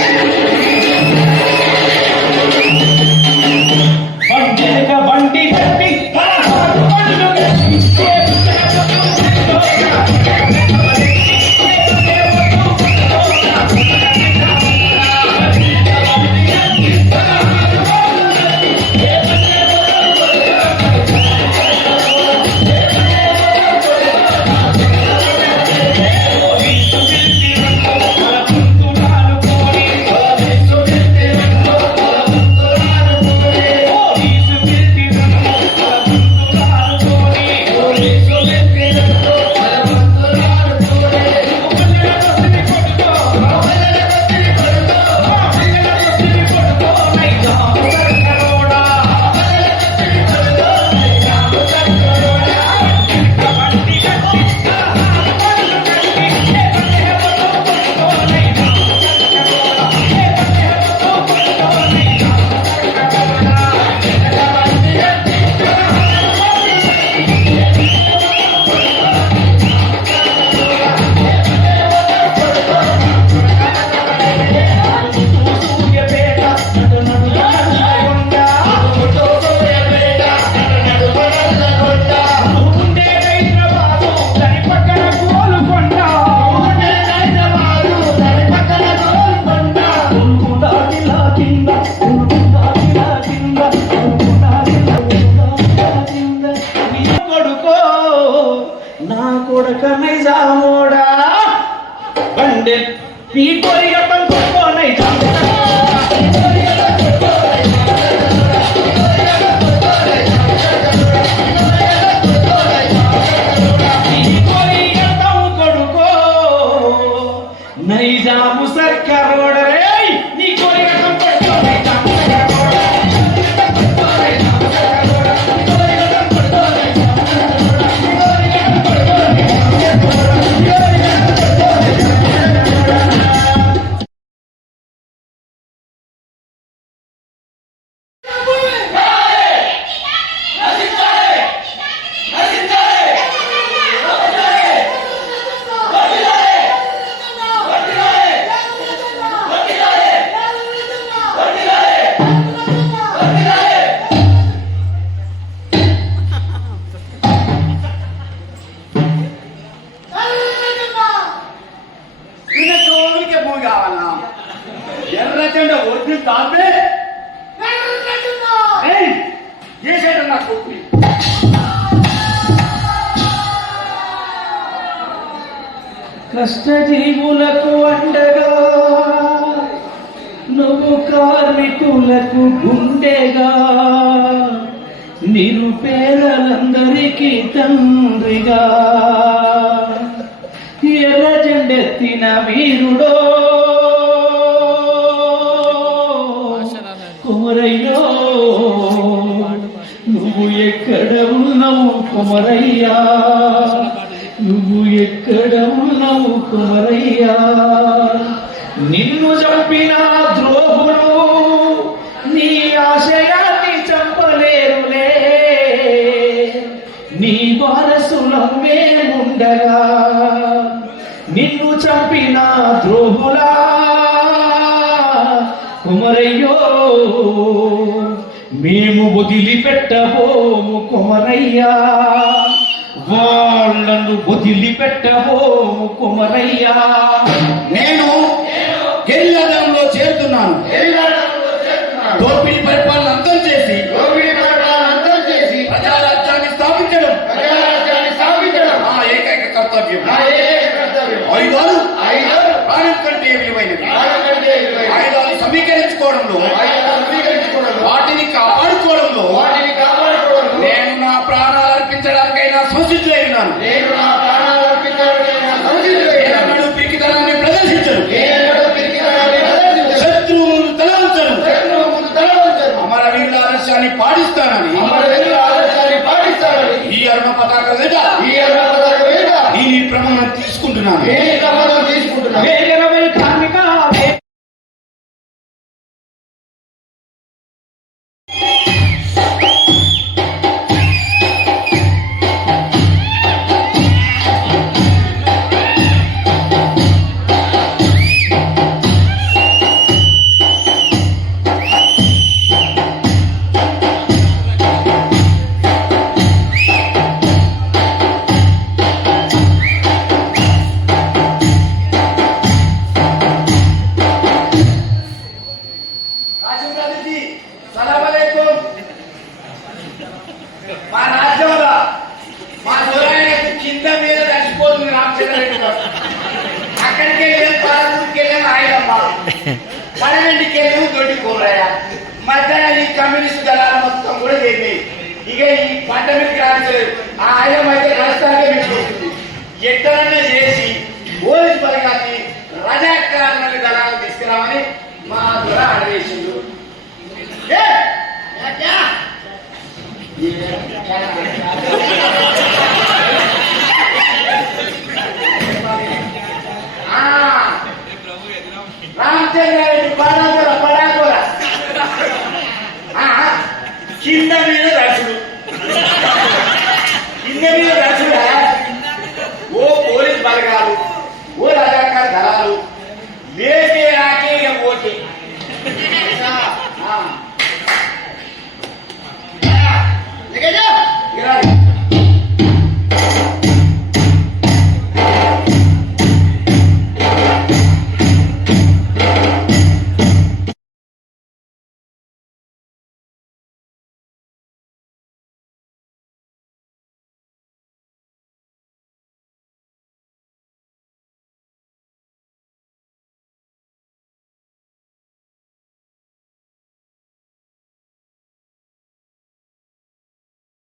Gracias. జనము సర్కారు నీ కోరిక కష్టజీవులకు అండగా నువ్వు కార్మికులకు గుండెగా. నిరుపేదలందరికీ తండ్రిగా. ఎర్ర జెండెత్తిన వీరుడో కుమరయ్యో. నువ్వు ఎక్కడ ఉన్నావు కుమరయ్యా? నువ్వు ఎక్కడ ఉన్నావు కుమరయ్యా నిన్ను చంపిన ద్రోహుడు నీ ఆశయాన్ని చంపలేరులే. నీ వారసులం మేముండగా నిన్ను చంపిన ద్రోహులా కుమరయ్యో మేము వదిలిపెట్టబోము కుమరయ్యా. వాళ్ళను వదిలిపెట్టబోము కుమరయ్యా. నేను గెల్లదంలో చేరుతున్నాను. దోపిడీ పరిపాలన అంతం చేసి ప్రజారాజ్యాన్ని స్థాపించడం. నా ఏకైక కర్తవ్యం. ఆయుధాలు ప్రాణం కంటే విలువైనవి ఆయుధాలు సమీకరించుకోవడంలో వాటిని కాపాడుకోవడంలో తీసుకుంటున్నాను మధ్యాహ్నం ఈ కమ్యూనిస్ట్ దళాలు మొత్తం కూడా చేరినాయి. ఇక ఈ పంట మీద రాణించలేదు ఆ ఆయుధం అయితే రాష్ట్రాలకే మీకు వస్తుంది ఎక్కడన్నా చేసి పోలీసు పరిగాన్ని రజాకారణాలు దళాలు తీసుకురామని మా ద్వారా అడవేసిండు కింద మీద రాసుడు. కింద మీద రాసుడు.